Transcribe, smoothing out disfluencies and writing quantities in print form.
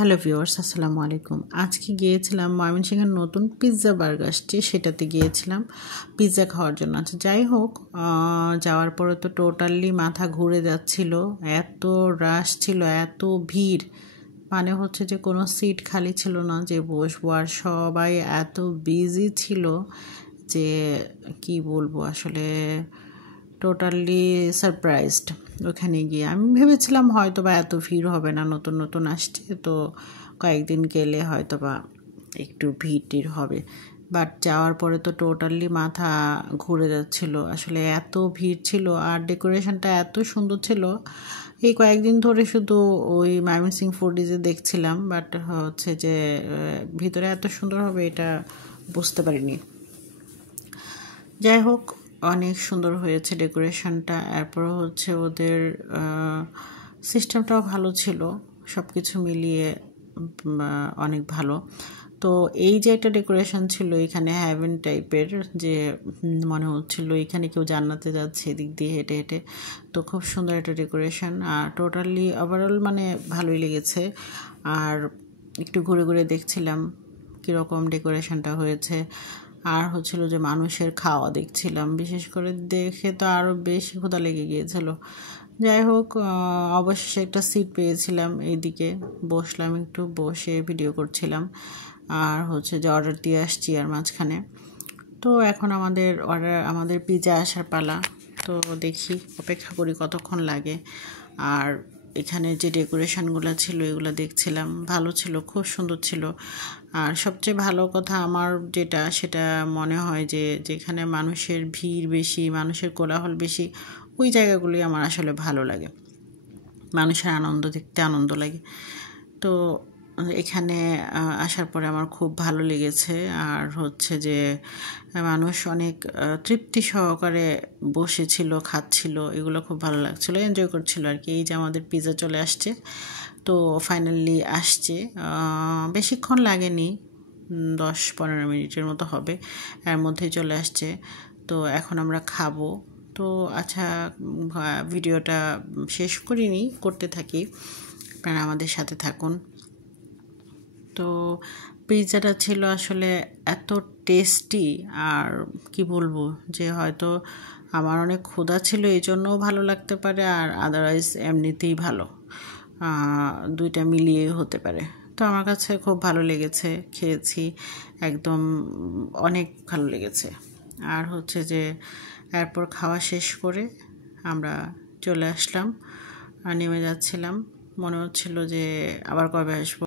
Hello viewers, আসসালামু আলাইকুম। আজকে গিয়েছিলাম ময়মনসিংহের নতুন পিৎজা বার্গারটি, সেটাতে গিয়েছিলাম পিৎজা খাওয়ার জন্য। আচ্ছা, যাই হোক, যাওয়ার পরে তো টোটালি মাথা ঘুরে যাচ্ছিল। এত রাশ ছিল, এত ভিড়, মানে হচ্ছে যে কোনো সিট খালি ছিল না যে বসবো, আর সবাই এত বিজি ছিল যে কি বলবো, আসলে টোটালি সারপ্রাইজড। ওখানে গিয়ে আমি ভেবেছিলাম হয়তো বা এত ভিড় হবে না, নতুন নতুন আসছে তো কয়েকদিন গেলে হয়তো বা একটু ভিড় হবে, বাট যাওয়ার পরে তো টোটালি মাথা ঘুরে যাচ্ছিল। আসলে এত ভিড় ছিল আর ডেকোরেশনটা এত সুন্দর ছিল। এই কয়েকদিন ধরে শুধু ওই ময়মনসিং ফুডিজে দেখছিলাম, বাট হচ্ছে যে ভিতরে এত সুন্দর হবে এটা বুঝতে পারিনি। যাই হোক, অনেক সুন্দর হয়েছে ডেকোরেশনটা। এরপর হচ্ছে ওদের সিস্টেমটাও ভালো ছিল, সব কিছু মিলিয়ে অনেক ভালো। তো এই যে একটা ডেকোরেশন ছিল এখানে হ্যাভেন টাইপের, যে মনে হচ্ছিল এখানে কেউ জান্নাতে যাচ্ছে এদিক দিয়ে হেঁটে হেঁটে। তো খুব সুন্দর একটা ডেকোরেশন, আর টোটালি ওভারঅল মানে ভালোই লেগেছে। আর একটু ঘুরে ঘুরে দেখছিলাম কীরকম ডেকোরেশনটা হয়েছে। আর হচ্ছিল যে মানুষের খাওয়া দেখছিলাম, বিশেষ করে দেখে তো আরও বেশি ক্ষুধা লেগে গিয়েছিল। যাই হোক, অবশেষে একটা সিট পেয়েছিলাম, এইদিকে বসলাম, একটু বসে ভিডিও করছিলাম। আর হচ্ছে যে অর্ডার দিয়ে আসছি আর মাঝখানে। তো এখন আমাদের পিৎজা আসার পালা। তো দেখি, অপেক্ষা করি কতক্ষণ লাগে। আর এখানে যে ডেকোরেশনগুলো ছিল এগুলো দেখছিলাম, ভালো ছিল, খুব সুন্দর ছিল। আর সবচেয়ে ভালো কথা আমার যেটা, সেটা মনে হয় যে যেখানে মানুষের ভিড় বেশি, মানুষের কোলাহল বেশি, ওই জায়গাগুলোই আমার আসলে ভালো লাগে। মানুষের আনন্দ দেখতে আনন্দ লাগে। তো এখানে আসার পরে আমার খুব ভালো লেগেছে। আর হচ্ছে যে মানুষ অনেক তৃপ্তি সহকারে বসেছিল, খাচ্ছিল, এগুলো খুব ভালো লাগছিলো, এনজয় করছিল আর কি। এই যে আমাদের পিৎজা চলে আসছে, তো ফাইনালি আসছে, বেশিক্ষণ লাগেনি, 10-15 মিনিটের মতো হবে, এর মধ্যেই চলে আসছে। তো এখন আমরা খাবো। তো আচ্ছা, ভিডিওটা শেষ করিনি, করতে থাকি, আপনারা আমাদের সাথে থাকুন। তো পিৎজাটা ছিল আসলে এত টেস্টি, আর কি বলবো, যে হয়তো আমার অনেক ক্ষুধা ছিল এই জন্যও ভালো লাগতে পারে, আর আদারওয়াইজ এমনিতেই ভালো, দুইটা মিলিয়েই হতে পারে। তো আমার কাছে খুব ভালো লেগেছে, খেয়েছি একদম, অনেক ভালো লেগেছে। আর হচ্ছে যে এরপর খাওয়া শেষ করে আমরা চলে আসলাম, নেমে যাচ্ছিলাম, মনে হচ্ছিল যে আবার কবে আসবো।